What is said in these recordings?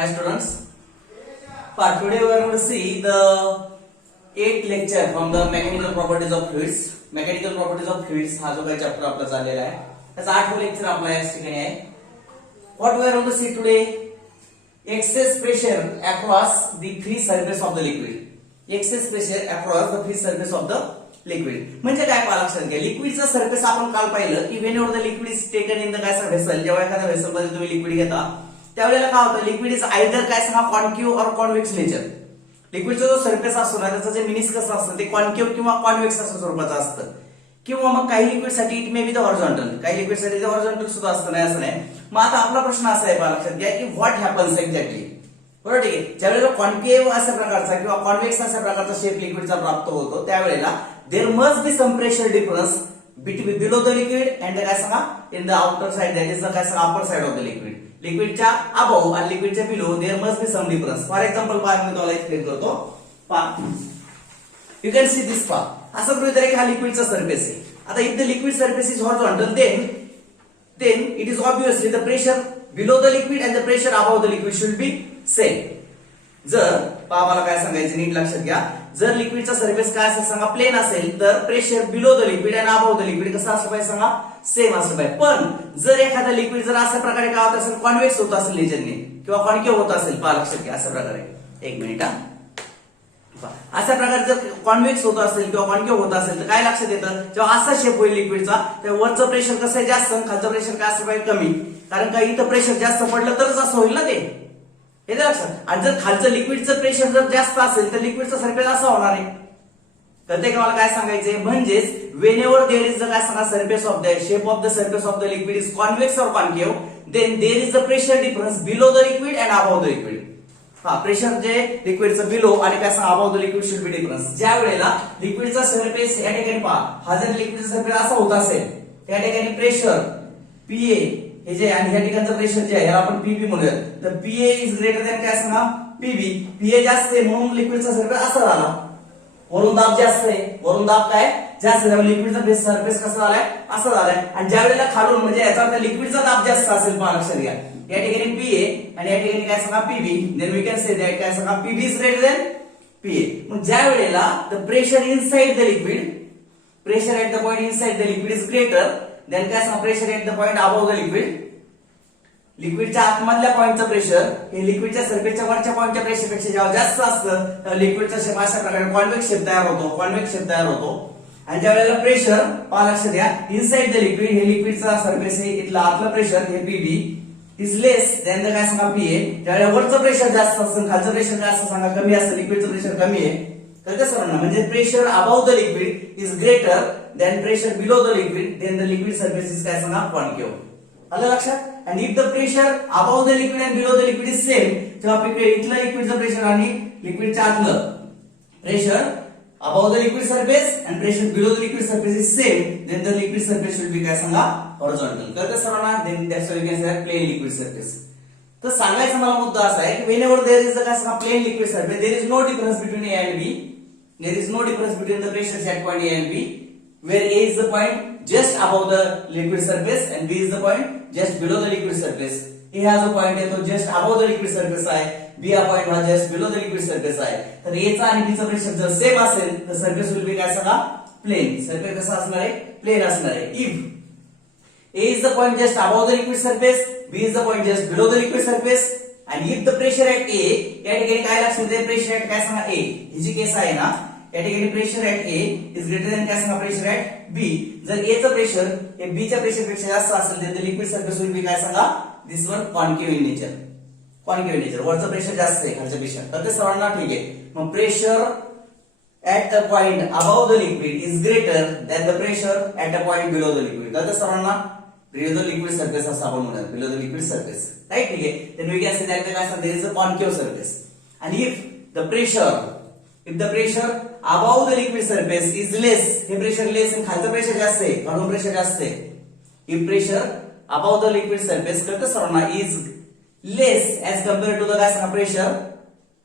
Hi students, for today we are going to see the 8th lecture from the mechanical properties of fluids. Mechanical properties of fluids हा जो काही chapter आपला चाललेला आहे त्याचा 8वा lecture आपला या ठिकाणी आहे. What we are going to see today, excess pressure across the free surface of the liquid. Excess pressure across the free surface of the liquid. म्हणजे काय पाहा लक्षात घ्या, लिक्विडचा सरफेस आपण काल पाहिलं की whenever the liquid is taken in the काय व्हेसल, जेव्हा एखाद्या व्हेसल मध्ये तुम्ही लिक्विड घेता त्यावेळेला काय होतं, लिक्विड इज आयदर काय सांगा कॉन्केव्ह और कॉन्व्हेक्स नेचर. लिक्विडचा जो सरफेस असतो ना त्याचं जे मिनिस्कस असतं ते कॉन्केव्ह किंवा कॉन्व्हेक्स अशा स्वरूपाचं असतं. किंवा मग काही लिक्विड साठी it may be the horizontal, काही लिक्विड साठी हॉरिझॉन्टल सुद्धा असतं, नाही असं नाही. मग आता आपला प्रश्न असा आहे पहा लक्षात घ्या की व्हॉट हॅपन्स एक्झॅक्टली. बरोबर, ठीक आहे. ज्यावेळेला कॉन्केव्ह अशा प्रकारचा किंवा कॉन्व्हेक्स अशा प्रकारचा शेप लिक्विडचा प्राप्त होतो त्यावेळेला there must be some pressure difference between below the liquid and काय सांगा in the outer side, that is the काय सांगा upper side of the liquid. लिक्विडच्या अबव आणि लिक्विडच्या below there must be some difference. For example पहा, मी तुम्हाला एक्सप्लेन करतो. पहा, यू कॅन सी दिस. पहा, असं गृहीत धरा की हा लिक्विडचा सरफेस आहे. आता if the liquid surface is horizontal then it is obviously the pressure below the liquid and the pressure above the liquid should be same. जर पहा मला काय सांगायचं नीट लक्षात घ्या, जर लिक्विडचा सरफेस काय असेल सांगा प्लेन असेल तर प्रेशर बिलो द लिक्विड आणि अबव द लिक्विड कसं असलं पाहिजे सांगा सेम असलं पाहिजे. पण जर एखादा लिक्विड जर अशा प्रकारे काय होत असेल कॉन्व्हेक्स होत असेल नेचरने किंवा कॉन्केव्ह होत असेल, पहा लक्षात घ्या अशा प्रकारे, एक मिनिट हा, अशा प्रकारे जर कॉन्व्हेक्स होत असेल किंवा कॉन्केव्ह होत असेल तर काय लक्षात येतं, जेव्हा असा शेप होईल लिक्विडचा तेव्हा वरचं प्रेशर कसं आहे जास्त, खालचं प्रेशर काय असलं पाहिजे कमी. कारण का इथं प्रेशर जास्त पडलं तरच असं होईल ना ते, हे लक्षात. आणि जर खालचं लिक्विडचं प्रेशर जर जास्त असेल तर लिक्विडचा सरफेस असा होणार आहे. तर ते मला काय सांगायचंय, म्हणजेच वेनेवर देयर इज द काय सांगा surface of the shape of the surface of the liquid is convex और concave, then there is the pressure difference below the liquid and above the liquid. हा, प्रेशर जे लिक्विडचं below आणि काय सांगा above the liquid should be difference. ज्या वेळेला लिक्विडचा surface या ठिकाणी पहा, हा जर लिक्विडचा सरफेस असा होत असेल त्या ठिकाणी प्रेशर पीए हे जे आणि या ठिकाणचं प्रेशर जे आहे याला आपण पीबी म्हणूया. तर पीए इज ग्रेटर दॅन काय सांगा पीबी. पीए जास्त आहे म्हणून लिक्विडचा सरफेस असा झाला, वरून दाब जास्त आहे, वरून दाब काय जास्त आहे, लिक्विडचा सरफेस कसा झालाय असा झालाय. आणि ज्या वेळेला खालून म्हणजे याचा अर्थ लिक्विडचा दाब जास्त असेल, पहा लक्षात घ्या, या ठिकाणी पीए आणि या ठिकाणी काय सांगा PB, then we can say that काय सांगा PB is greater than PA. मग ज्या वेळेला the pressure inside the liquid, pressure at the point inside the liquid is greater then काय सांगा pressure at the point above the liquid. लिक्विडच्या आतमधल्या पॉइंटचं प्रेशर हे लिक्विडच्या सरफेसच्या वरच्या पॉइंटच्या प्रेशरपेक्षा जेव्हा जास्त असतं तर लिक्विडचा शेप अशा प्रकारे कॉन्व्हेक्स शेप तयार होतो, कॉन्व्हेक्स शेप तयार होतो. आणि ज्या वेळेला प्रेशर पहा लक्षात द्या इनसाइड द लिक्विड, हे लिक्विडचा सरफेस आहे इथलं आतलं प्रेशर हे PB is less than the काय सांगा पीए. ज्यावेळेला वरचं प्रेशर जास्त असतं खालचं प्रेशर जास्त सांगा कमी असतं, लिक्विडचं प्रेशर कमी आहे, तर कसं म्हणणार म्हणजे pressure above the liquid is greater than pressure below the liquid then the liquid surface is काय सांगा कॉन्केव्ह. आलं लक्षात. आणि if the pressure above the liquid and below the liquid is same, तेव्हा इथलं लिक्विडचं प्रेशर आणि लिक्विडच्या आतलं pressure above the liquid surface and pressure below the liquid surface is same, then the liquid surface should be काय सांगा horizontal. कळतं सर्वांना, then that's why we can say plain liquid surface. तर सांगायचा मला मुद्दा असा आहे की whenever there is a काय सांगा plain liquid surface, there is no difference between A and B. There is no difference between the pressure at point A and B, where A is the point just above the liquid surface and B is the point just below the liquid surface. A हा जो point आहे तो just above the liquid surface आहे, बी हा point हा just below the liquid surface आहे. तर ए चा आणि बी चा प्रेशर जर सेम असेल तर सरफेस विल बी काय सांगा प्लेन. सरफेस कसा असणार आहे प्लेन असणार आहे. If A is the point just above the liquid surface, B is the point just below the liquid surface आणि if the pressure at A, या ठिकाणी काय लक्षात येते प्रेशर ऍट काय सांगा ए, ही जी केस आहे ना या ठिकाणी pressure at A is greater than काय सांगा प्रेशर ऍट बी. जर ए चं प्रेशर हे बी च्या प्रेशर पेक्षा जास्त असेल तर लिक्विड सरफेस विल बी काय सांगा this one concave in nature. Concave nature, वरचं प्रेशर जास्त आहे खालच्या पेक्षा, तर ते सर्वांना ठीक आहे. मग pressure at a point above the liquid is greater than the pressure at a point below the liquid. तर ते सर्वांना बिलो द लिक्विड सरफेस असं आपण म्हणूया, below the liquid surface, right, ठीक आहे. Then we can say that काय सांगते there is a concave surface. आणि if the pressure above the liquid surface is less, हे प्रेशर लेस आहे खालचं प्रेशर जास्त आहे, खालून प्रेशर जास्त आहे. If pressure above the liquid surface कळतं सर्वांना is less as compared to the काय सांगा प्रेशर,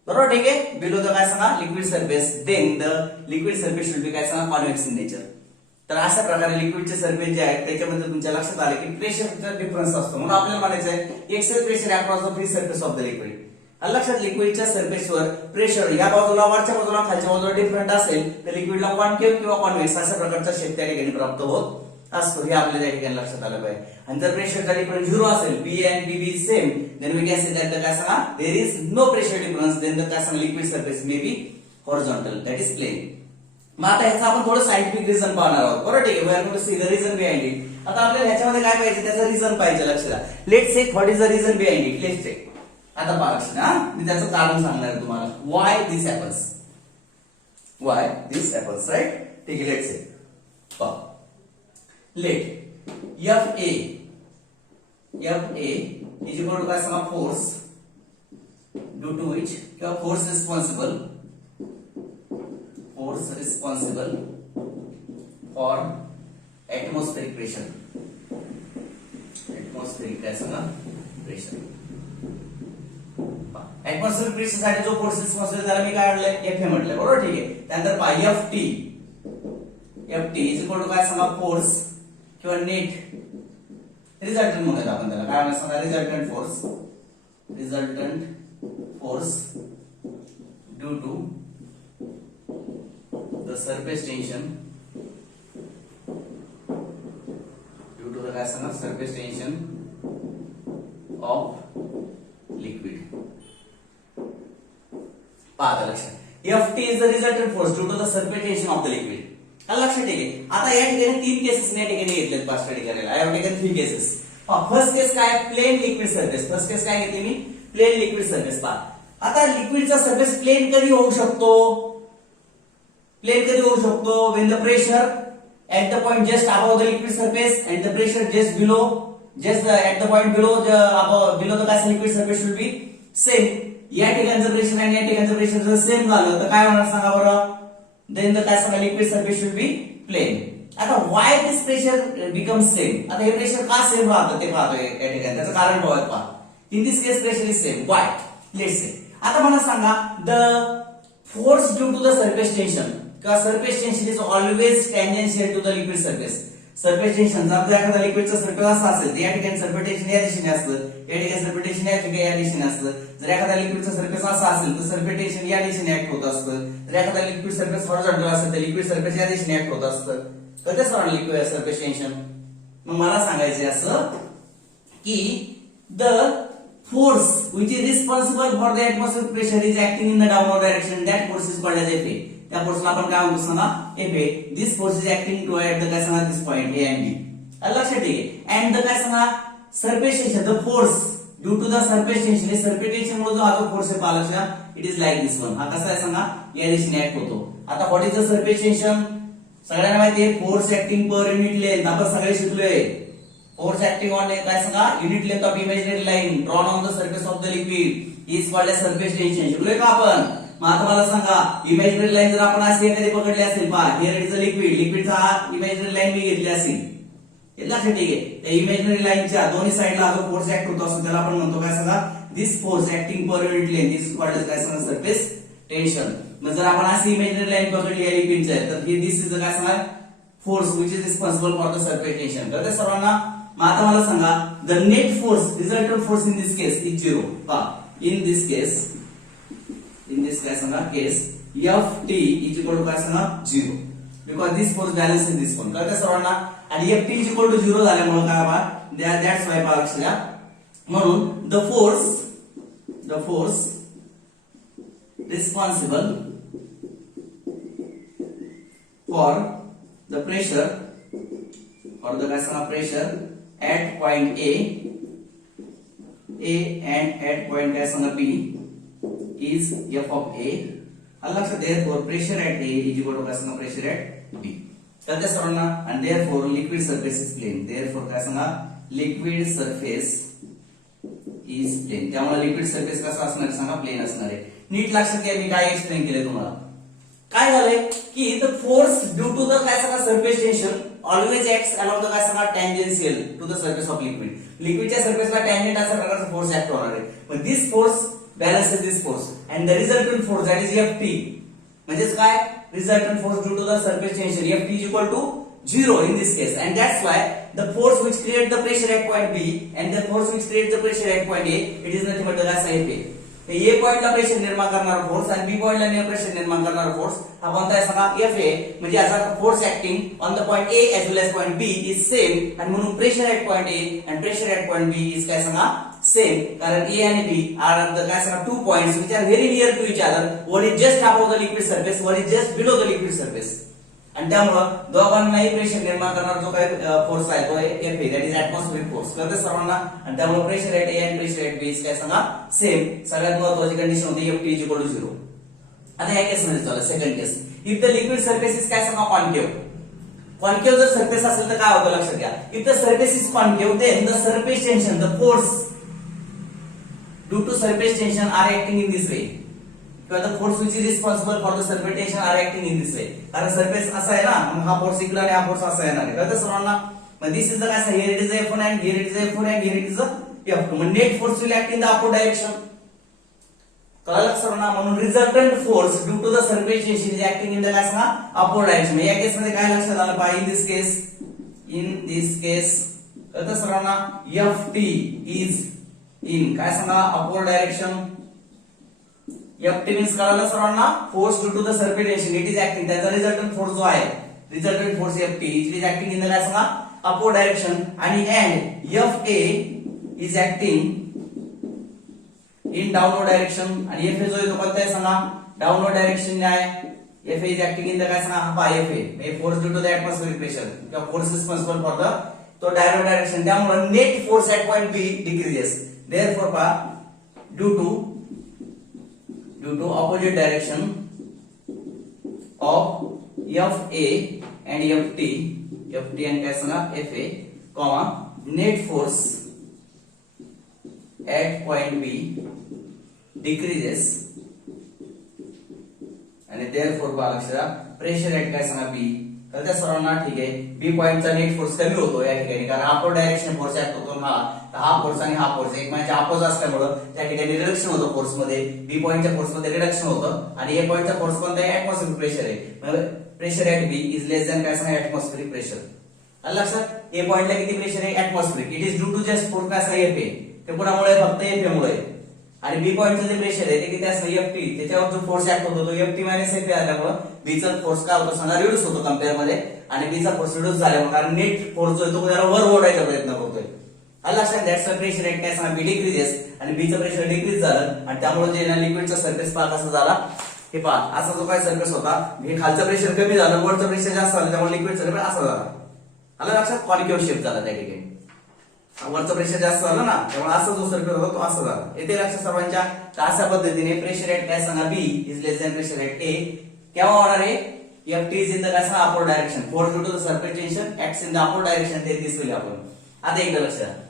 बरोबर, ठीक आहे, below the काय सांगा liquid surface, then the liquid surface should be काय सांगा convex in nature. तर अशा प्रकारे लिक्विडचे सरफेस जे आहेत त्याच्यामध्ये तुमच्या लक्षात आले की प्रेशरचा डिफरन्स असतो म्हणून आपल्याला म्हणायचं आहे excess pressure across the free surface of the liquid. लक्षात लिक्विडच्या सरफेसवर प्रेशर या बाजूला वरच्या बाजूला खालच्या बाजूला डिफरंट असेल तर लिक्विडला कॉन्केव्ह किंवा कॉन्व्हेक्स अशा प्रकारचा शेप त्या ठिकाणी प्राप्त होत असतो. हे आपल्या त्या ठिकाणी लक्षात आलं पाहिजे. आणि जर प्रेशरचा डिफरन्स 0 असेल, P and PB is same, then we can say that the काय सांगा there is no pressure difference, then the काय सांगा liquid surface may be horizontal, that is plane. मग आता ह्याचा आपण थोडं सायंटिफिक रिझन पाहणार आहोत. बरोबर, ठीक आहे. We are going to see the reason behind it. आता आपल्याला ह्याच्यामध्ये काय पाहिजे, त्याचं रिझन पाहिजे. लक्षात let's say what is the reason behind it. Let's take आता पहा लक्षात, मी त्याचं कारण सांगणार आहे तुम्हाला. Why this happens, why this happens, right. ठीक आहे, लेट्स से पहा. Let FA is equal to काय सांगा force due to which किंवा force responsible for atmospheric pressure, atmospheric काय सांगा pressure. atmospheric pressure साठी जो force responsible त्याला मी काय म्हटलंय FA म्हटलंय. बरोबर, ठीक आहे. त्यानंतर पहा FT is equal to काय सांगा force किंवा नेट रिझल्टंट म्हणूयात आपण त्याला. काय म्हणतात सांगा, resultant force due to the surface tension, काय सांगा सरफेस टेन्शन ऑफ लिक्विड. पहा लक्षात, FT is the resultant force due to the surface tension of the liquid. लक्षात आहे. आता या ठिकाणी 3 केसेस या ठिकाणी घेतलेत पास स्टडी करायला. I have taken 3 cases. First case काय, plain liquid surface. First case काय घेतली मी, प्लेन लिक्विड सरफेस. पहा आता लिक्विडचा सरफेस प्लेन कधी होऊ शकतो, when the pressure at the point just above the liquid surface and the pressure just below, at the point below the काय liquid surface should be same. या ठिकाणचं pressure आणि या ठिकाणचं प्रेशर जर सेम झालं तर काय होणार सांगा बरं, then the काय सांगा liquid surface should be plane. आता why this pressure becomes same, आता हे प्रेशर का सेम राहतं ते पाहतोय या ठिकाणी. त्याचं कारण पाहूयात. पहा in this case pressure is same. Why? Let's say आता मला सांगा the force due to the surface tension किंवा surface tension is always tangential to the liquid surface. Surface tension जर एखादा लिक्विडचा सरफेस असा असेल तर या ठिकाणी सरफेस टेन्शन या दिशेने असतं, या ठिकाणी सरफेस टेन्शन या ठिकाणी या दिशेने असतं. जर एखादा लिक्विडचा सरफेस असा असेल तर सरफेस टेन्शन या दिशेने ऍक्ट होत असतं. जर एखादा लिक्विड सरफेस हॉरिझॉन्टल असेल तर लिक्विड सरफेस या दिशेने ऍक्ट होत असतं. कधी सर लिक्विड सरफेस टेन्शन. मग मला सांगायचे असं की the force which is responsible for the atmospheric pressure is acting in the downward direction, that force is called as FA. त्या फोर्सला आपण काय म्हणतो सांगा FA. This force is acting to at the काय सांगा this point A and B. लक्षात ठेवा. And the काय सांगा surface tension, the force due to the surface tension, हे सरफेस टेन्शन मुळे जो हा जो फोर्स आहे पालक्षा it is like this one. हा कसा आहे सांगा या दिशेने ऍक्ट होतो. आता what is the surface tension, सगळ्यांना माहिती आहे force acting per unit length. आपण सगळे शिकलोय force acting on काय सांगा unit length of imaginary line drawn on the surface of the liquid is called as surface tension. शिकलोय का आपण. मग आता मला सांगा इमॅजिनरी लाईन जर आपण अशी एखादी पकडली असेल, पहा हिअर इज अ लिक्विडचा हा इमॅजिनरी लाईन मी घेतली असेल, लक्षात ठीक आहे. त्या इमॅजिनरी लाईनच्या दोन्ही साइडला जो फोर्स ऍक्ट होतो असतो त्याला आपण म्हणतो काय सांगा this force acting per unit length is called as काय सांगा सरफेस टेन्शन. मग जर आपण अशी इमॅजिनरी लाईन पकडली या लिक्विडच्या तर हे दिस इज काय सांगा force which is responsible for the surface tension. तर ते सर्वांना. मग आता मला सांगा the net force resultant force in this case is 0. In this काय सांगा केस FT इज इक्वल टू काय सांगा 0 because this force balance in this one. कळतं सर्वांना. आणि FT इज इक्वल टू 0 झाल्यामुळे काय बा दॅट्स वाय पहा लक्ष द्या. म्हणून the force responsible for the pressure काय सांगा pressure at point A and at point काय सांगा B is F of A. लक्षात therefore pressure at A is equal to काय सांगा pressure at B. तर त्या सर्वांना. and therefore liquid surface is plane. therefore काय सांगा liquid surface is plane. त्यामुळे liquid surface कसा असणार सांगा प्लेन असणार आहे. नीट लक्षात घ्या मी काय एक्सप्लेन केले तुम्हाला. काय झालंय की the force due to the काय सांगा surface tension always acts along the काय सांगा tangential to the surface of liquid. लिक्विडच्या सरफेसला टँजेंट अशा प्रकारचा फोर्स ऍक्ट होणार आहे. पण this force balances this force and the resultant force that is FT म्हणजेच काय resultant force due to the surface tension FT is equal to 0 in this case, and that's why the force which creates the pressure at point B and the force which creates the pressure at point A, it is nothing but the FA. ए पॉइंटला pressure निर्माण करणारा force आणि बी पॉइंटला pressure निर्माण करणारा force हा कोणता आहे सांगा एफ ए म्हणजे याचा force acting on the point A as well as point B is same आणि म्हणून pressure at point A and pressure at point B is काय सांगा सेम कारण ए आणि बी आर द काय सांगा 2 points which are very near to each other. one is just above the liquid surface, one is just below the liquid surface. आणि त्यामुळं दोघांनाही pressure निर्माण करणारा जो काही फोर्स आहे तो F A that is atmospheric force कळतं सर्वांना आणि त्यामुळे प्रेशर ऍट ए आणि प्रेशर ऍट बी इज काय सांगा सेम सगळ्यात महत्त्वाची कंडिशन होती F T is equal to 0. आता या केस मध्ये चला second case if the liquid surface is काय सांगा कॉन्केव्ह जर सरफेस असेल तर काय होतं लक्षात घ्या if the surface is concave then the surface tension the force due to surface tension are acting in this way किंवा the force which is responsible for the surface tension are acting in this way कारण surface असा आहे ना मग हा force इकडे आणि हा फोर्स असा येणार आहे कळतं सर्वांना मग दिस इज द काय here it is F1 and here it is F4 and here it is F2 मग net force will act in the opposite direction कळलं सर्वांना म्हणून resultant force due to the surface tension is acting in the काय सांगा opposite direction या case मध्ये काय लक्षात आलं पाहिजे इन दिस केस कळतं सर्वांना Ft इज इन काय सांगा अपोजिट डायरेक्शन Ft मीन्स कळालं सर्वांना force due to the surface tension it is acting त्याचा रिझल्टंट फोर्स जो आहे resultant force Ft it is acting in the काय सांगा अपोजिट डायरेक्शन आणि Fa is acting in downward direction आणि Fa जो येतो कोणता आहे सांगा डाउनवर्ड डायरेक्शन आहे Fa is acting in the काय सांगा हा Fa म्हणजे force due to the atmospheric pressure किंवा फोर्स रिस्पॉन्सिबल फॉर द तो डायरेक्ट डायरेक्शन त्यामुळे net force at point B decreases therefore पा due to opposite direction of Fa and Ft and काय सांगा Fa comma net force at point B decreases आणि therefore बाळाक्षरा pressure at काय सांगा B तर त्या सर्वांना ठीक आहे बी पॉइंटचा नेट फोर्स कमी होतो या ठिकाणी कारण अपोजिट डायरेक्शन फोर्स ऍक्ट होतो हा फोर्स आणि हा फोर्स एकमेकांचे अपोजिट असल्यामुळे त्या ठिकाणी रिडक्शन होतं फोर्स मध्ये बी पॉइंटच्या फोर्स मध्ये रिडक्शन होतं आणि ए पॉइंटचा फोर्स कोणता आहे ऍटमॉस्फेरिक प्रेशर आहे pressure at B is less than काय सांगा ऍटमॉस्फेरिक प्रेशर आलं लक्षात ए पॉइंटला किती प्रेशर आहे atmospheric it is due to just force काय सांगा Fa ते कोणामुळे फक्त Fa मुळे आणि बी पॉइंटचं जे प्रेशर आहे ते किती असतं Ft त्याच्यावर जो फोर्स ऍक्ट होतो तो Ft Fa आल्यामुळे बी चा फोर्स काय होतो सांगा रिड्यूस होतो कंपेअर मध्ये आणि बी चा फोर्स रिड्यूस झाल्यामुळे कारण नेट फोर्स जो आहे तो त्याला वर ओढायचा प्रयत्न करतोय आलं लक्षात दॅट्स द प्रेशर ऍट काय सांगा बी डिक्रीजेस आणि बी चं प्रेशर डिक्रीज झालं आणि त्यामुळे जे ना लिक्विडचा सरफेस पहा कसा झाला हे पहा असा जो काय सरफेस होता हे खालचं प्रेशर कमी झालं वरचं प्रेशर जास्त झालं त्यामुळे लिक्विड सरफेस असा झाला आलं लक्षात कॉन्केव्ह शेप झाला त्या ठिकाणी वरचं प्रेशर जास्त झालं ना त्यामुळे असा जो सर्कल होता तो असा झाला येथे लक्षात सर्वांच्या अशा पद्धतीने प्रेशर ऍट काय सांगा B is less than pressure at A केव्हा होणार आहे Ft इज इन द काय सांगा opposite direction force due to the surface tension acts in the opposite direction ते दिसले आपण आता एकदा लक्षात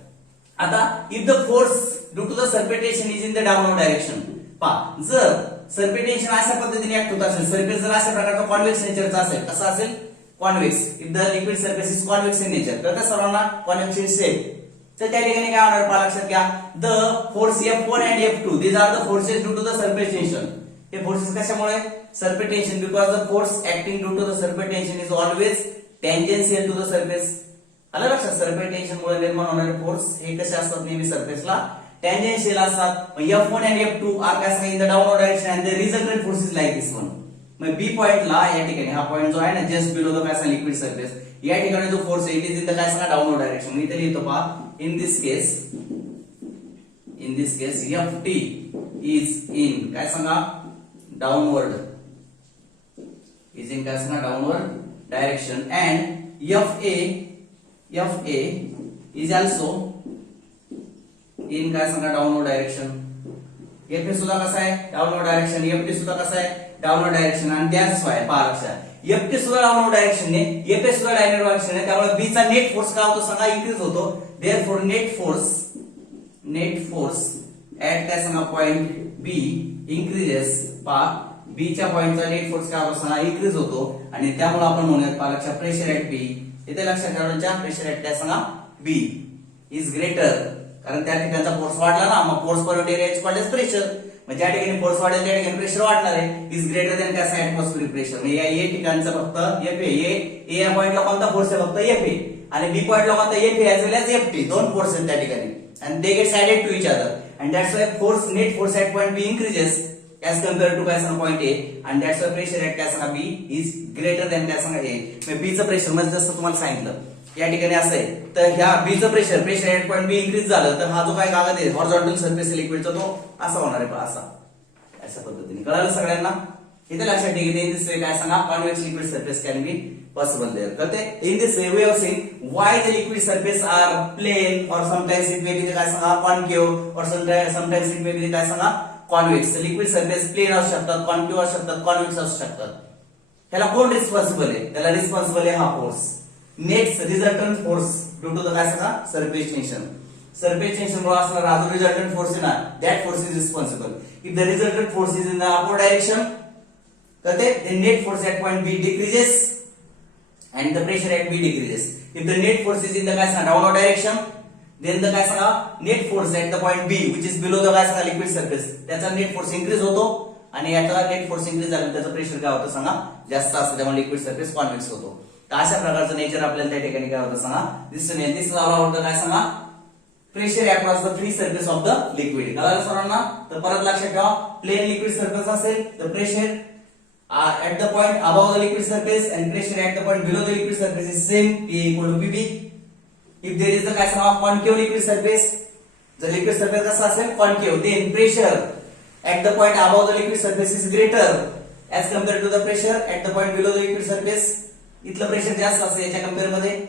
आता if the force due to the surface tension is in the downward direction पहा जर सरफेस टेन्शन अशा पद्धतीने ऍक्ट होत असेल सरफेस जर अशा प्रकारचा कॉन्व्हेक्स नेचरचा असेल कसा असेल convex if the liquid surface is convex in nature तर त्या सर्वांना कॉन्व्हेक्स इन शेप तर त्या ठिकाणी काय होणार पहा लक्षात घ्या the force F1 and F2 these are the forces due to the surface tension हे फोर्सेस कशामुळे surface tension because the force acting due to the surface tension is always tangential to the surface आलं लक्षात surface tension मुळे निर्माण होणारे force हे कसे असतात नेहमी सरफेसला टँजेन्शियल असतात F1 and F2 आर काय सांगा in the downward direction and the resultant force is like this one मग बी पॉइंटला या ठिकाणी हा पॉइंट जो आहे ना जस्ट बिलो द काय सांगा लिक्विड सरफेस या ठिकाणी जो फोर्स आहे इट इज इन द काय सांगा डाउनवर्ड डायरेक्शन इथे लिहितो पहा in this case Ft is in काय सांगा downward is in काय सांगा downward direction and Fa is also in काय सांगा downward direction Fa सुद्धा कसा आहे downward direction Ft सुद्धा कसा आहे downward direction आणि त्याच आहे पहा लक्षात Ft सुद्धा डाउनवर्ड डायरेक्शन ने Fa सुद्धा डायरेक्ट डायरेक्शन आहे त्यामुळे B चा नेट फोर्स काय होतो सांगा इन्क्रीज होतो therefore net force at काय सांगा पॉइंट B increases पहा B च्या पॉइंटचा नेट फोर्स काय होतो सांगा इन्क्रीज होतो आणि त्यामुळे आपण म्हणूयात पहा लक्षात प्रेशर ऍट B इथे लक्षात ठेवायचा प्रेशर ऍट काय सांगा B इज ग्रेटर कारण त्या ठिकाणचा फोर्स वाढला ना मग force per area is called as pressure म्हणजे ज्या ठिकाणी फोर्स वाढेल त्या ठिकाणी प्रेशर वाढणार आहे इज ग्रेटर दॅन काय सांगा ऍटमॉस्फेरिक प्रेशर म्हणजे या ठिकाणचं फक्त Fa ए या पॉइंटला कोणता फोर्स आहे फक्त Fa आणि बी पॉइंटला कोणता Fa as well as Ft दोन फोर्स आहेत त्या ठिकाणी and they get added to each other and that's why net force at point B increases as compared to काय सांगा point A, and that's why pressure at काय सांगा B is greater than काय सांगा A. मग B चं pressure म्हणजे जसं तुम्हाला सांगितलं या ठिकाणी असं आहे, तर ह्या B चं pressure at point B increase झालं तर हा जो काय कागद आहे हॉरिझॉन्टल सरफेस लिक्विडचा तो असा होणार आहे, अशा पद्धतीने. कळालं सगळ्यांना? इथे लक्षात ठेवा की इन दिस वे काय सांगा convex liquid surface can be possible there. कळते? In this way we have seen why the liquid surface are plain or sometimes it may be काय सांगा concave or sometimes it may be काय सांगा convex. Liquid surface plain असू शकतात, concave असू शकतात, convex असू शकतात. ह्याला कोण रिस्पॉन्सिबल आहे? त्याला रिस्पॉन्सिबल आहे हा force, net resultant force due to the काय सांगा सरफेस टेन्शन. सरफेस टेन्शन मुळे असणारा जो रिझल्टंट फोर्स आहे ना, that force is responsible. If the resultant force is in the upward direction, कळते? the net force at point B decreases and the pressure at B decreases. If the net force is in the downward direction, then the net force at the point B which is below the liquid surface, त्याचा net force increase होतो आणि याचा net force increase झाल्याने त्याचं pressure काय होतं सांगा जास्त असतं, त्यामुळे लिक्विड सरफेस कॉन्वेक्स होतो. तर अशा प्रकारचं नेचर आपल्याला त्या ठिकाणी काय होतं सांगा दिसून येईल. दिस होतं काय सांगा pressure across the free surface of the liquid. कळालं सर्वांना? तर परत लक्षात ठेवा, प्लेन लिक्विड सरफेस असेल तर pressure at the point above the liquid surface and pressure at the point below the liquid surface is same, P equal to PB. If there is the काय सांगा concave liquid surface, जर liquid surface कसा असेल concave, then pressure at the point above the liquid surface is greater as compared to the pressure at the point below the liquid surface. इथलं pressure जास्त असतं याच्या compare मध्ये,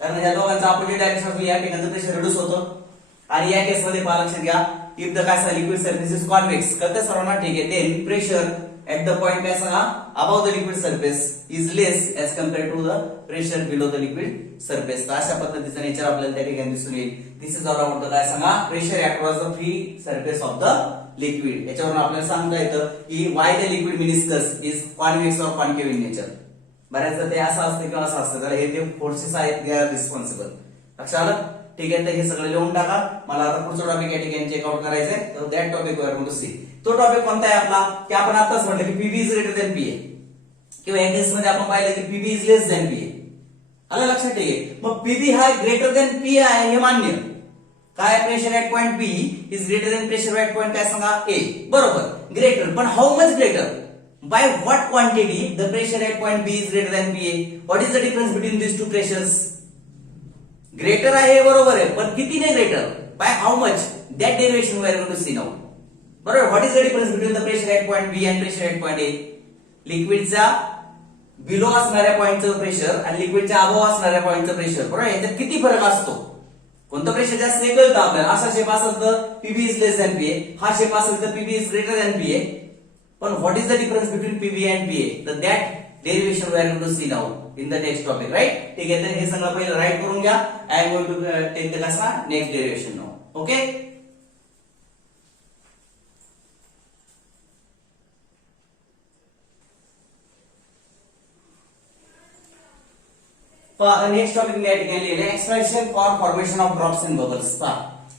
कारण ह्या दोघांचा अपोजिट डायरेक्शन असतो, या ठिकाणचं प्रेशर रिड्यूस होतं. आणि या केस मध्ये पहा लक्षात घ्या, इफ द काय सांगा लिक्विड सरफेस इज कॉन्वेक्स, कळतं सर्वांना? ठीक आहे. Then pressure at the point काय सांगा above the liquid surface is less as compared to the pressure below the liquid surface. तर अशा पद्धतीचं नेचर आपल्याला त्या ठिकाणी दिसून येईल. दिस इज ऑल अबाउट काय सांगा pressure across the free surface of the liquid. याच्यावरून आपल्याला सांगता येतं की why the liquid meniscus is convex or concave in nature. बऱ्याचदा ते असं असतं किंवा असं असतं, तर हे ते फोर्सेस आहेत दे आर रिस्पॉन्सिबल. लक्षात आलं? ठीक आहे. तर हे सगळं लिहून टाका. मला आता पुढचा टॉपिक या ठिकाणी चेकआउट करायचंय, तर that topic we are going to see. तो टॉपिक कोणता आहे आपला की आपण आताच म्हटलं की PB is greater than PA, किंवा या केस मध्ये आपण पाहिलं की PB is less than PA. आलं लक्षात? ठीक आहे. मग पीबी हा ग्रेटर दॅन पीए आहे हे मान्य. काय pressure at point B is greater than pressure at point काय सांगा ए, बरोबर ग्रेटर. पण how much greater? By what quantity the pressure at point B is greater than PA? What is the difference between this two pressures? Greater आहे बरोबर आहे, पण किती नाही greater? By how much? That derivation we are going to see now. बरोबर. What is the difference between the pressure at point B and pressure at point A? लिक्विडचा below असणाऱ्या पॉइंटचं प्रेशर आणि लिक्विडच्या अबोव असणाऱ्या पॉइंटचं प्रेशर, बरोबर याच्यात किती फरक असतो? कोणतं प्रेशर जास्त हे कळतं आपल्याला. असा शेप असेल तर PB is less than PA, हा शेप असेल तर PB is greater than PA. पण what is the difference between PB and PA? तर that derivation we are going to see now in the next topic. Right? ठीक आहे. तर हे सगळं पहिलं राईट करून घ्या. I am going to take the कसा next derivation now. Okay. Next topic मी या ठिकाणी लिहिले explanation for formation of drops and bubbles.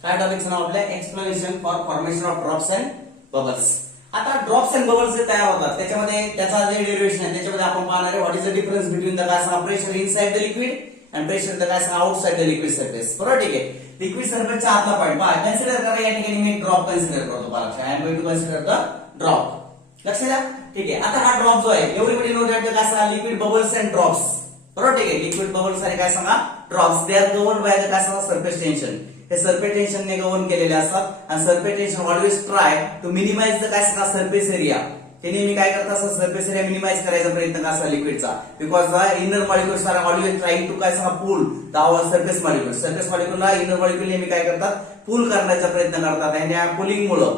काय टॉपिकचं नाव आपलं? Explanation for formation of drops and bubbles. आता ड्रॉप्स अँड बबल्स जे तयार होतात त्याच्यामध्ये त्याचा जे डेरिवेशन आहे त्याच्यामध्ये आपण पाहणार आहे what is the difference between the काय सांगा pressure inside the liquid and pressure the काय सांगा आउटसाइड द लिक्विड सरफेस. बरोबर. ठीक आहे. लिक्विड सरफेसचा आतला पॉइंट पहा कन्सिडर करा. या ठिकाणी मी ड्रॉप कन्सिडर करतो. पहा लक्षात. I am going to consider the drop. लक्षात द्या. ठीक आहे. आता हा ड्रॉप जो आहे एव्हरीबडी नो दॅट काय सांगा लिक्विड बबल्स अँड ड्रॉप्स. बरोबर. ठीक आहे. लिक्विड बबल्स आणि काय सांगा drops they are govern by the काय सांगा सरफेस टेन्शन. हे सरफेस टेन्शनने गव्हर्न केलेले असतात आणि surface tension always try to minimize the काय सांगा सरफेस एरिया. ते नेहमी काय करतात असं सरफेस एरिया मिनिमाइज करायचा प्रयत्न करतात लिक्विडचा, because the inner molecules are always trying to काय सांगा pull the surface molecules. Surface मॉलिक्युलला इनर मॉलिक्युल नेहमी काय करतात पूल करण्याचा प्रयत्न करतात आणि या पुलिंग मुळे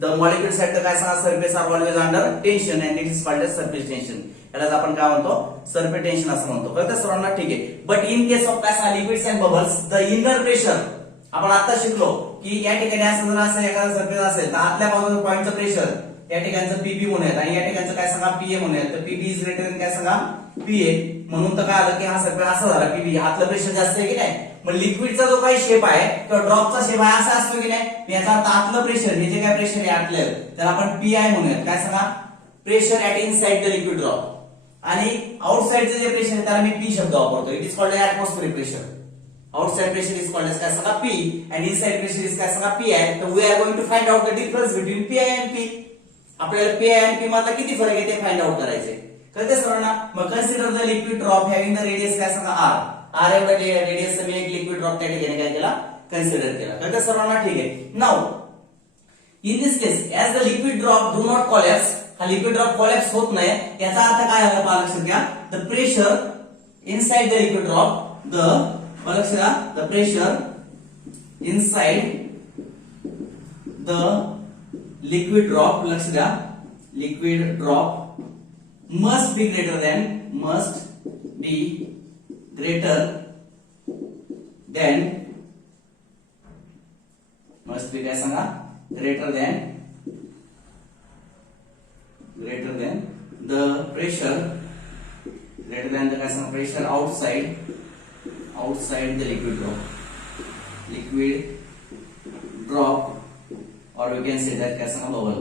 द मॉलिक्युल्स ऍट द काय सांगा surface are always under tension and it is called as surface tension. यालाच आपण काय म्हणतो सरफेस टेन्शन असं म्हणतो. कळतं सर्वांना? ठीक आहे. बट इन केस ऑफ काय सांगा liquids and bubbles the inner pressure आपण आता शिकलो की या ठिकाणी असं जर असं एखादा सरफेस असेल तर आतल्या बाजूला पॉइंटचं प्रेशर या ठिकाणचं पीबी म्हणूयात आणि या ठिकाणचं काय सांगा पीए म्हणूयात. तर पीबी इज ग्रेटर दॅन काय सांगा पीए. म्हणून तर काय आलं की हा सरफेस असा झाला पीबी आतलं प्रेशर जास्त आहे की नाही. मग लिक्विडचा जो काही शेप आहे किंवा ड्रॉपचा शेप आहे असा असतो की नाही. याचा अर्थ आतलं प्रेशर हे जे काय प्रेशर आहे आतलं त्याला आपण पीआय म्हणूयात. काय सांगा pressure at inside the liquid drop. आणि आउटसाइडचं जे प्रेशर आहे त्याला मी पी शब्द वापरतो. It is called atmospheric pressure. outside pressure is called as काय सांगा P and inside pressure is काय सांगा PI. तर we are going to find out the difference between PI and P. आपल्याला PI and P मधला किती फरक आहे ते फाइंड आउट करायचे. कळते सर्वांना. मग consider the liquid drop having the radius काय सांगा R एवढा रेडियस मी एक लिक्विड ड्रॉप त्या ठिकाणी काय केला कन्सिडर केला. कळते सर्वांना. ठीक आहे. Now in this case as the liquid drop do not collapse, हा लिक्विड ड्रॉप कोलॅप्स होत नाही याचा अर्थ काय आहे पहा लक्षात घ्या. The pressure inside the liquid drop the pressure inside the liquid drop liquid drop must be greater than काय सांगा greater than the pressure काय सांगा pressure outside the liquid drop or we can say that काय सांगा bubble.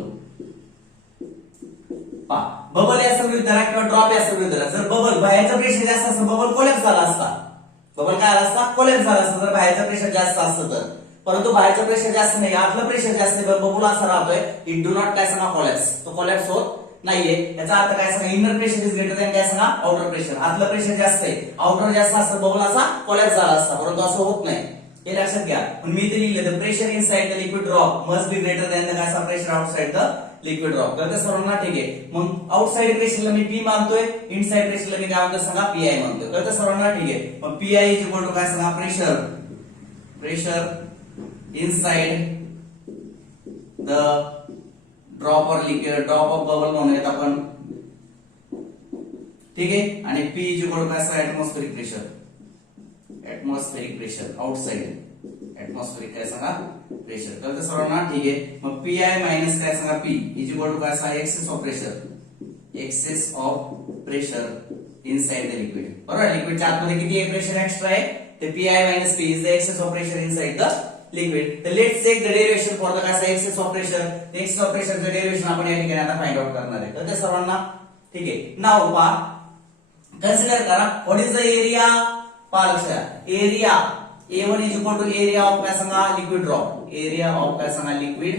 पा bubble या सगळी धरा किंवा ड्रॉप या सगळी धरा. जर बबल बाहेरचा प्रेशर जास्त असतं बबल कोलॅप्स झाला असता. बबल काय झाला असता कोलॅप्स झाला असता जर बाहेरचा प्रेशर जास्त असतं तर. परंतु बाहेरचा प्रेशर जास्त नाही आतलं प्रेशर जास्त आहे बबल असा राहतोय. इट डू नॉट काय सांगा कोलॅप्स. तो कोलॅप्स होत नाहीये. याचा अर्थ काय सांगा inner pressure is greater than काय सांगा आउटर प्रेशर. आतलं प्रेशर जास्त आहे आउटर जास्त असतं बबल असा कोलॅप्स झाला असता परंतु असं होत नाही. हे लक्षात घ्या. पण मी ते लिहिलं the pressure inside the liquid drop must be greater than the काय सांगा pressure outside the liquid drop. कळतं सर्वांना. ठीक आहे. मग आउटसाइड प्रेशरला मी P मानतोय इनसाइड प्रेशरला मी काय म्हणतो सांगा PI मानतोय. कळतं सर्वांना. ठीक आहे. मग PI इज इक्वल टू काय सांगा प्रेशर इनसाइड द ड्रॉप और लिक्विड ड्रॉप ऑफ बबल म्हणूयात आपण. ठीक आहे. आणि P इज इक्वल टू काय सांगा ऍटमॉस्फेरिक प्रेशर आउटसाइड ऍटमॉस्फेरिक काय सांगा प्रेशर. कळतं सर्वांना. ठीक आहे. मग PI मायनस काय सांगा P इज इक्वल टू काय सांगा excess of pressure inside the liquid. बरोबर. लिक्विडच्या आतमध्ये किती आहे प्रेशर एक्स्ट्रा आहे ते PI minus P is the excess of pressure inside the liquid. The let's take the derivation for the काय सांगा excess of pressure. The excess of pressure चे derivation आपण या ठिकाणी आता फाइंड आउट करणार आहे. कळतं सर्वांना. ठीक आहे. नाउ पहा कन्सिडर करा व्हाट इज द एरिया. पहा लक्षात area A1 is equal to area of काय सांगा लिक्विड ड्रॉप. एरिया ऑफ काय सांगा लिक्विड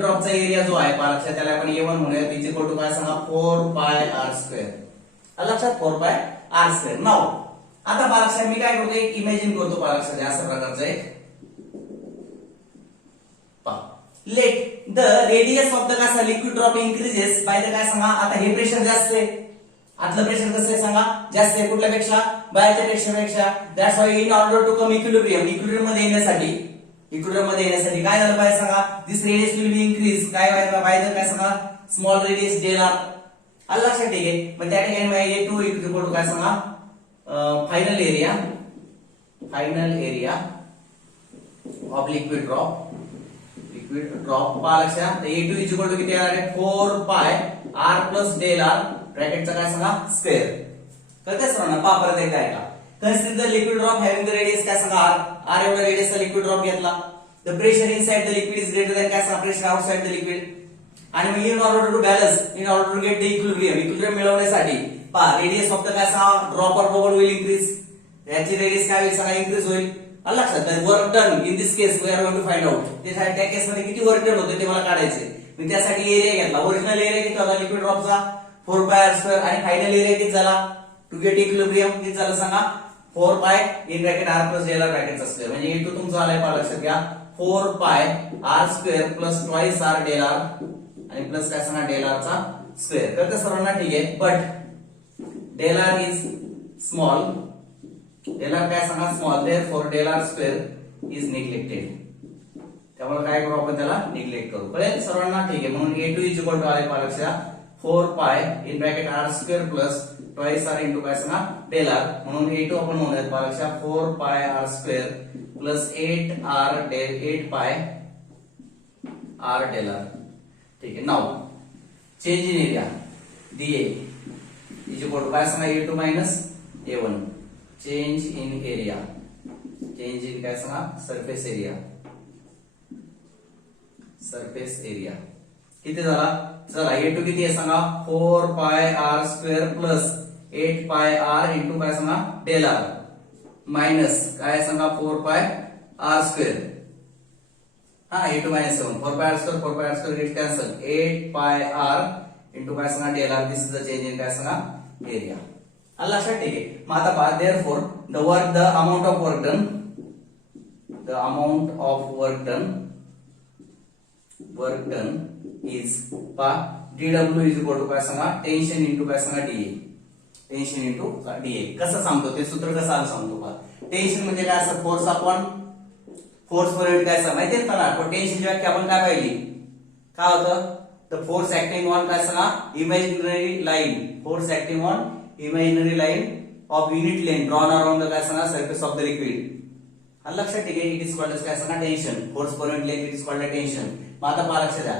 ड्रॉपचा एरिया जो आहे पहा लक्षात त्याला आपण A1 म्हणूया इज इक्वल टू काय सांगा 4 pi r². लक्षात 4 pi r². नाउ आता पालक्षात मी काय करतो एक इमॅजिन करतो पालक्षात अशा प्रकारचं एक let the radius of the काय liquid drop increases by the काय सांगा. आता हे प्रेशर जास्त आहे आतलं प्रेशर कसं आहे सांगा जास्त आहे कुठल्यापेक्षा बाहेरच्या प्रेशरपेक्षा. That's why in order to come equilibrium मध्ये येण्यासाठी काय झालं पाहिजे सांगा this radius will be increase काय बाय द काय सांगा स्मॉल रेडियस डेल r. लक्षात. ठीक आहे. मग त्या ठिकाणी A2 इज इक्वल टू काय सांगा final area of liquid drop पहा लक्षात. A2 इज इक्वल टू किती येणार आहे 4 pi r plus del r ब्रॅकेटचा काय सांगा स्क्वेअर. कळतंय सर्वांना. पहा परत एकदा ऐका. Consider the liquid drop having the radius काय सांगा r एवढा रेडियसचा लिक्विड ड्रॉप घेतला. The pressure inside the liquid is greater than काय सांगा प्रेशर आउटसाइड द लिक्विड. आणि मग in order to get the equilibrium मिळवण्यासाठी पहा रेडियस ऑफ द काय सांगा ड्रॉप और बबल विल इन्क्रीज. याची रेडियस काय होईल सांगा इन्क्रीज होईल. लक्षात. Work done in this case we are going to find out. त्या केस मध्ये किती वर्क डन होते ते मला काढायचे. मी त्यासाठी एरिया घेतला. ओरिजिनल एरिया किती होता लिक्विड ड्रॉपचा 4 pi r² आणि फायनल एरिया किती झाला टू गेट इक्विलिब्रियम किती झालं सांगा 4 pi in bracket r plus del r ब्रॅकेटचा स्क्वेअर. म्हणजे A2 तुमचा आलाय पहा लक्षात घ्या 4 pi r² plus twice r del r आणि प्लस काय सांगा डेल r चा स्क्वेअर. कळतं सर्वांना. ठीक आहे. But del r is small. Del r काय सांगा small therefore del r² is neglected. त्यामुळे काय करू आपण त्याला निग्लेक्ट करू. कळेल सर्वांना. ठीक आहे. म्हणून A2 इज इक्वल टू आले पहा लक्षात 4 pi in bracket r² plus twice r into काय सांगा डेल r. म्हणून A2 आपण म्हणूयात पहा लक्षात 4 pi r² plus 8 pi r del r. ठीक आहे. Now change in area DA is equal to काय सांगा A2 minus A1. Change in area काय सांगा सरफेस एरिया किती झाला चला A2 किती आहे सांगा 4 pi r² plus 8 pi r into काय सांगा डेल r. मायनस काय सांगा 4 पाय आर स्क्वेअर हा 8 minus 7 4 pi r square get cancel 8 pi R into काय सांगा del r this is the change in काय सांगा एरिया लक्षात ठीक आहे मग आता पहा therefore the amount of work done is पहा dw is equal to काय सांगा टेन्शन इंटू काय सांगा डीए कसं सांगतो ते सूत्र कसं आलं सांगतो पहा टेन्शन म्हणजे काय असं force upon force per unit काय असं माहिती आहे ना पण टेन्शनची व्याख्या आपण काय पाहिली काय होतं द फोर्स ऍक्टिंग ऑन काय सांगा imaginary line of unit length drawn around the काय सांगा सरफेस ऑफ द लिक्विड लक्षात ठीक आहे इट इज कॉल्ड काय सांगा tension force per unit length it is called tension मग आता पहा लक्ष द्या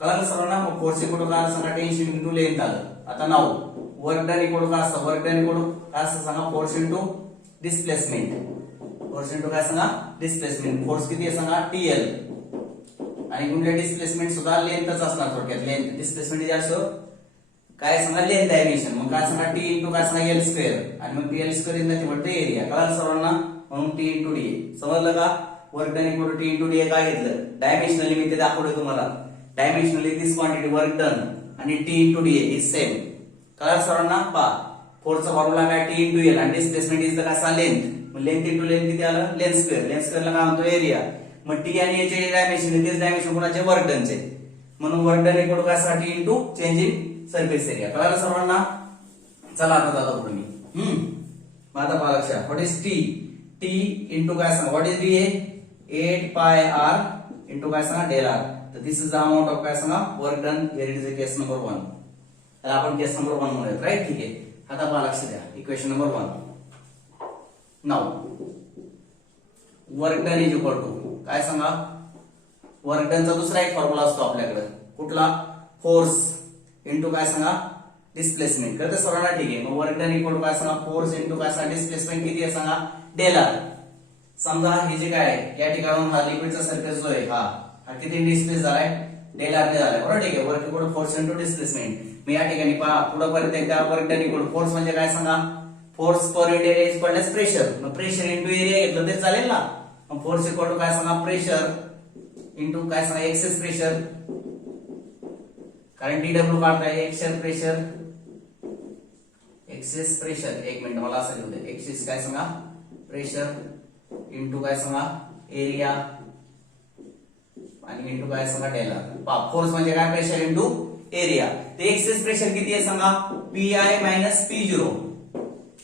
कळलं सर्वांना मग फोर्स इक्वल टू काय सांगा टेन्शन इंटू लेंथ आलं आता नाव वर्क डन इक्वल टू काय असतं वर्क डन इक्वल टू काय असतं सांगा फोर्स इंटू डिस्प्लेसमेंट काय सांगा डिस्प्लेसमेंट फोर्स किती आहे सांगा टीएल आणि गुणिले डिस्प्लेसमेंट सुद्धा लेंथच असणार थोडक्यात लेंथ डिस्प्लेसमेंट इज ऑल्सो काय सांगा लेंथ डायमेन्शन मग काय सांगा टी इंटू काय सांगा एल स्क्वेअर आणि मग TL square in the area कळलं सर्वांना म्हणून टी इंटू डी समजलं का work done equal to T into D काय घेतलं डायमेन्शनली मी ते दाखवलं तुम्हाला dimensionally this quantity work done आणि T into D is same कळलं सर्वांना पहा फोर्सचा फॉर्म्युला काय टी इंटू एल आणि डिस्प्लेसमेंट इज द काय लेंथ मग लेंथ इंटू लेंथ किती आलं लेंथ स्क्वेअरला काय म्हणतो एरिया मग टी आणि याचे डायमेन्शन तेच डायमेन्शन कोणाचे वर्क डनचे म्हणून वर्क डन इक्वल टू काय असणार T into change in surface area कळलं सर्वांना चला आता जातो पुढे मी मग आता पहा लक्षात व्हॉट इज टी इंटू काय सांगा what is D 8 pi R into काय सांगा डेल आर तर this is the amount of काय सांगा work done here is case number 1 तर आपण केस नंबर 1 म्हणूयात राईट ठीक आहे आता पहा लक्ष द्या equation number 1 now work done is equal to काय सांगा वर्क डनचा दुसरा एक फॉर्म्युला असतो आपल्याकडे कुठला फोर्स इंटू काय सांगा डिस्प्लेसमेंट कळतं सर्वांना ठीक आहे मग वर्क डन इक्वल टू काय सांगा फोर्स इंटू काय सांगा डिस्प्लेसमेंट किती आहे सांगा डेल आर समजा हे जे काय आहे या ठिकाणाहून हा लिक्विडचा सरफेस जो आहे हा किती डिस्प्लेस झालाय डेल आर ने झालाय बरोबर ठीक आहे work equal to force into displacement मी या ठिकाणी पहा पुढे परत एकदा work done equal to force म्हणजे काय सांगा force per unit area is called as pressure मग प्रेशर इंटू एरिया घेतलं तर चालेल ना मग फोर्स इक्वल टू काय सांगा प्रेशर इंटू काय सांगा एक्सेस प्रेशर कारण डीडब्ल्यू काढताय एक्सेस प्रेशर एक मिनिट मला असं लिहू दे एक्सेस काय सांगा प्रेशर इंटू काय सांगा एरिया आणि इंटू काय सांगा डेल आर फोर्स म्हणजे काय प्रेशर इंटू एरिया ते एक्सेस प्रेशर किती आहे सांगा पीआय मायनस पी0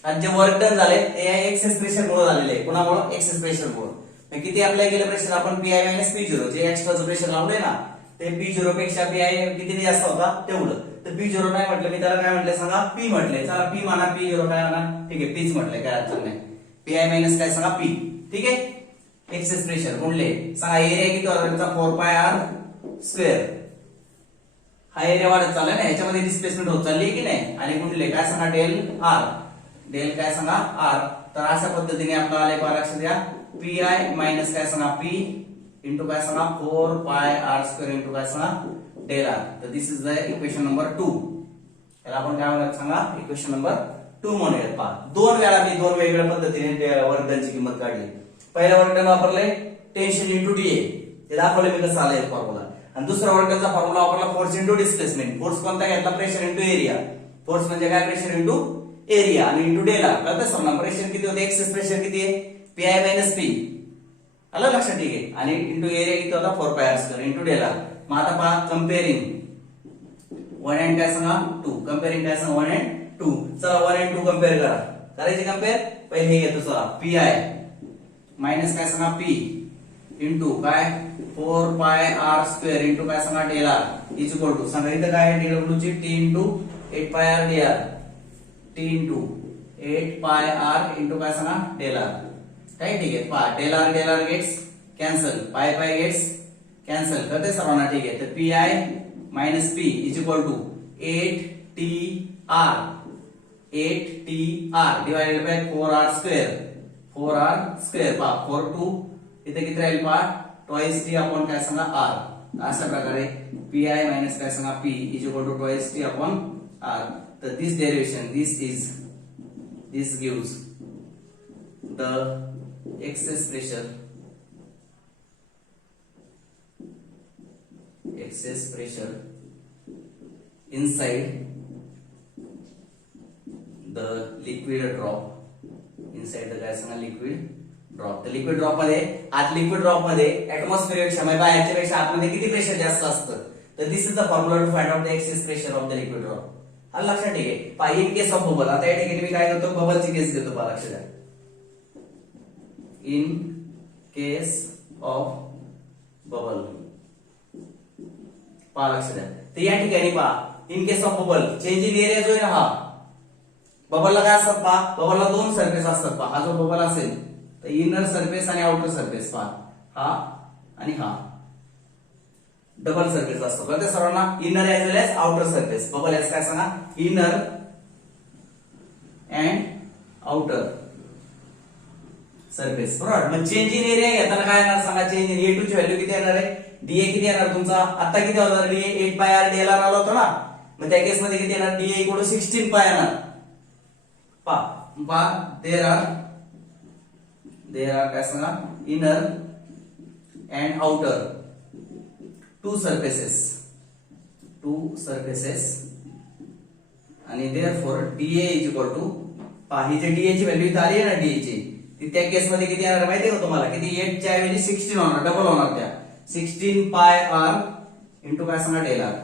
आणि जे वर्क डन झाले ते एक्सेस प्रेशर मुळे झालेले कोणामुळे एक्सेस प्रेशर मुळे किती अप्लाय केलं प्रेशर आपण पीआय मायनस पी0 जे एक्स्ट्राचं प्रेशर लावलंय ना ते पी0 पेक्षा पीआय किती जास्त होता तेवढं तर पी0 नाही म्हटलं मी त्याला काय म्हटलं सांगा पी म्हटले चला पी म्हणा पी0 काय म्हणा ठीक आहे पीच म्हटलंय काय अडचण नाही पीआय मायनस काय सांगा पी ठीक आहे एक्सेस प्रेशर गुणले सांगा एरिया किती होता 4 पाय आर स्क्वेअर हा एरिया वाढत चाललाय ना याच्यामध्ये डिस्प्लेसमेंट होत चालली की नाही आणि गुणले काय सांगा डेल काय सांगा आर तर अशा पद्धतीने आपल्याला आले पहा लक्षात द्या पीआय मायनस काय सांगा पी इंटू काय सांगा 4 पाय आर स्क्वेअर इंटू काय सांगा डेल आर तर this is the equation number 2 याला आपण काय म्हणूयात सांगा इक्वेशन नंबर 2 म्हणूयात पहा दोन वेळा मी दोन वेगवेगळ्या पद्धतीने वर्क डनची किंमत काढली पहिल्या वर्क डन वापरले टेन्शन इंटू डीए ते दाखवले मी कसं आलंय फॉर्म्युला आणि दुसरा वर्क डनचा फॉर्म्युला वापरला फोर्स इंटू डिस्प्लेसमेंट फोर्स कोणता घेतला प्रेशर इंटू एरिया फोर्स म्हणजे काय प्रेशर इंटू एरिया आणि इंटू डेल आर कळतं समजा प्रेशर किती होते एक्सेस प्रेशर किती आहे पीआय मायनस पी आलं लक्षात ठीक आहे आणि इंटू एरिया किती होता 4 pi r square into del r मग आता पहा कम्पेअरिंग 1 and काय सांगा 2 कम्पेअरिंग काय सांगा 1 and 2 चला 1 and 2 कम्पेअर करा करायचे कम्पेअर पहिले हे घेतो चला पीआय मायनस काय सांगा पी इंटू काय 4 पाय आर स्क्वेअर इंटू काय सांगा del r is equal to सांगा इथं काय डीडब्ल्यू ची T into 8 pi r D r T into 8 pi R into काय सांगा डेल आर काय ठीक आहे पहा del R gets cancel pi gets cancel करते सर्वांना ठीक आहे तर P I minus P is equal to 8 T R divided by 4 R square पहा 4 2 इथे किती राहील पहा ट्वाइस टी अपॉन काय सांगा आर अशा प्रकारे पी आय मायनस काय सांगा P is equal to twice T upon R तर this derivation this gives the excess pressure inside the liquid drop, inside the काय सांगा लिक्विड ड्रॉप. तर लिक्विड ड्रॉप मध्ये आत लिक्विड ड्रॉप मध्ये ऍटमॉस्फिअर पेक्षा म्हणजे बाहेरच्या पेक्षा आतमध्ये किती प्रेशर जास्त असतं. तर this is the formula to find out the excess pressure of the liquid drop. हा लक्षात ठीक आहे. पहा इन केस ऑफ बबल, आता या ठिकाणी मी काय करतो बबलची केस घेतो. पहा लक्षात द्या. इन केस ऑफ बबल, पहा लक्षात द्या. तर या ठिकाणी पहा in case of bubble change in area जो आहे ना, हा बबलला काय असतात पहा, बबलला दोन सरफेस असतात. पहा हा जो बबल असेल तर इनर सरफेस आणि आउटर सरफेस, पहा हा आणि हा डबल सरफेस असतो. कळते सर्वांना. Inner as well as outer surface. Bubble as काय सांगा, इनर अँड आउटर सरफेस. बरोबर. मग चेंज इन एरिया घेताना काय येणार सांगा, चेंज इन A2 ची व्हॅल्यू किती येणार आहे, डीए किती येणार तुमचा, आता किती होता डीए 8 पाय आर डीएल आला होता ना. मग त्या केस मध्ये किती येणार, डीए इक्वल टू 16 पाय येणार. पहा देर आर काय सांगा, inner and outer two surfaces आणि therefore DA is equal to, पहा ही जे डीए ची व्हॅल्यू इथे आली आहे ना डीए ची, ती त्या केस मध्ये किती येणार माहिती आहे का तुम्हाला, किती 8 च्या ऐवजी 16 होणार, डबल होणार. त्या 16 पाय आर इंटू काय सांगा डेल आर.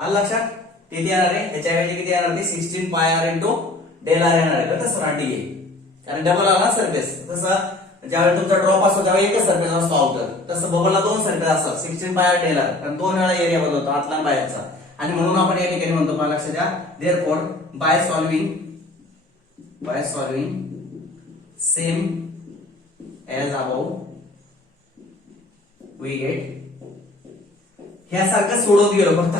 हा लक्षात किती येणार आहे, त्याच्याऐवजी किती येणार, ती 16 पाय आर इंटू डेल आर येणार आहे. तसं डीए कारण डबल आला सरफेस. तसं ज्यावेळी तुमचा ड्रॉप असतो त्यावेळी एकच सरफेस असतो आउटर, तसं बबलला दोन सरफेस असतात 16 पाय आर डेल आर, कारण दोन वेळा एरिया बदलतो आतला आणि बाहेरचा. आणि म्हणून आपण या ठिकाणी म्हणतो पहा लक्षात द्या, therefore by solving same as above we get, ह्यासारखं सोडवत गेलो, फक्त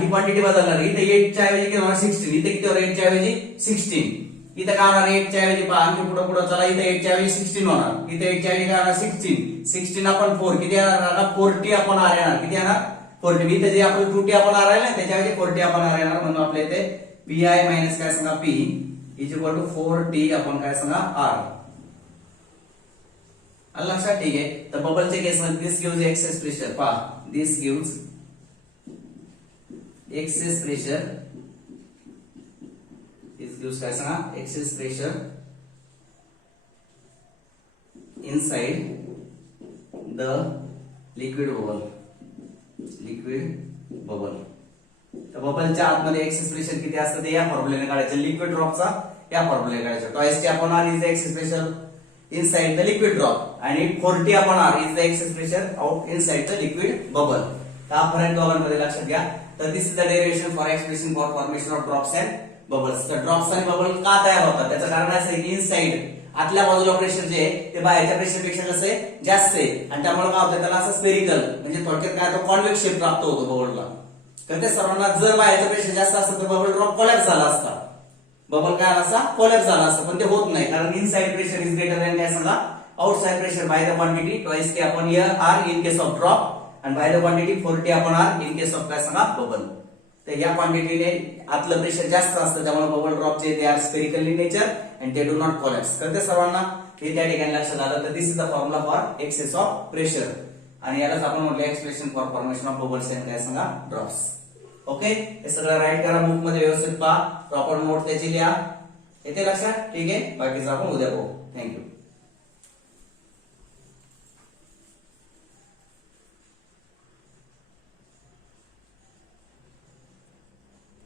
ही क्वांटिटी बदलणार. इथे 8 च्या ऐवजी किती होणार 16, इथे किती होणार 8 च्या ऐवजी 16, इथे काय होणार 8 च्या ऐवजी पहा आणखी पुढे पुढे चला, इथे 8 च्या ऐवजी 16 होणार, इथे 8 च्या ऐवजी काय होणार 16 आपण 4 किती येणार 40 आपण आर येणार, किती येणार 40. इथे जे आपण 2t आपण आर आहे ना त्याच्याऐवजी 40 आपण आर येणार. म्हणून आपल्या इथे पी आय मायनस काय सांगा P is equal to 4t आपण काय सांगा आर. लक्षात ठीक आहे. तर बबलच्या केसमध्ये दिस गिव्स एक्सेस प्रेशर, पहा दिस gives excess pressure, this gives काय सांगा excess pressure inside the liquid bubble. तर बबलच्या आतमध्ये एक्सेस प्रेशर किती असतं ते या फॉर्म्युल्याने काढायचं. लिक्विड ड्रॉपचा या फॉर्म्युल्याने काढायचं. Twice T upon R is the excess pressure inside the liquid drop आणि 4t upon R is the excess pressure out inside the liquid bubble. हा फरक दोघांमध्ये लक्षात घ्या. तर this is the derivation for expression for formation of drops and bubbles. तर drops आणि bubble का तयार होतात त्याचं कारण असं आहे की इनसाइड आतल्या बाजूला प्रेशर जे आहे ते बाहेरच्या प्रेशर पेक्षा कसं आहे जास्त आहे आणि त्यामुळे काय होतं त्याला असं स्पेरिकल म्हणजे थोडक्यात काय होतं कॉन्व्हेक्स शेप प्राप्त होतो बबलला. तर ते सर्वांना जर बाहेरचं प्रेशर जास्त असतं तर बबल ड्रॉप कोलॅप्स झाला असता, बबल काय असा कोलॅप्स झाला असता, पण ते होत नाही कारण inside pressure is greater than काय सांगा outside pressure by the quantity twice K upon are in case of drop and by the quantity 4t upon r in case of काय सांगा बबल. तर या क्वांटिटीने आतलं प्रेशर जास्त असतं त्यामुळे बबल ड्रॉपचे they are spherical in nature and they do not collapse. तर ते सर्वांना हे त्या ठिकाणी लक्षात आलं. तर this is the formula for excess of pressure आणि यालाच आपण म्हटलं expression for formation of bubbles and काय सांगा ड्रॉप्स. ओके, हे सगळं राईट करा बुक मध्ये व्यवस्थित पहा, प्रॉपर नोट त्याची लिहा. येते लक्षात. ठीक आहे, बाकीचं आपण उद्या बघू. थँक्यू.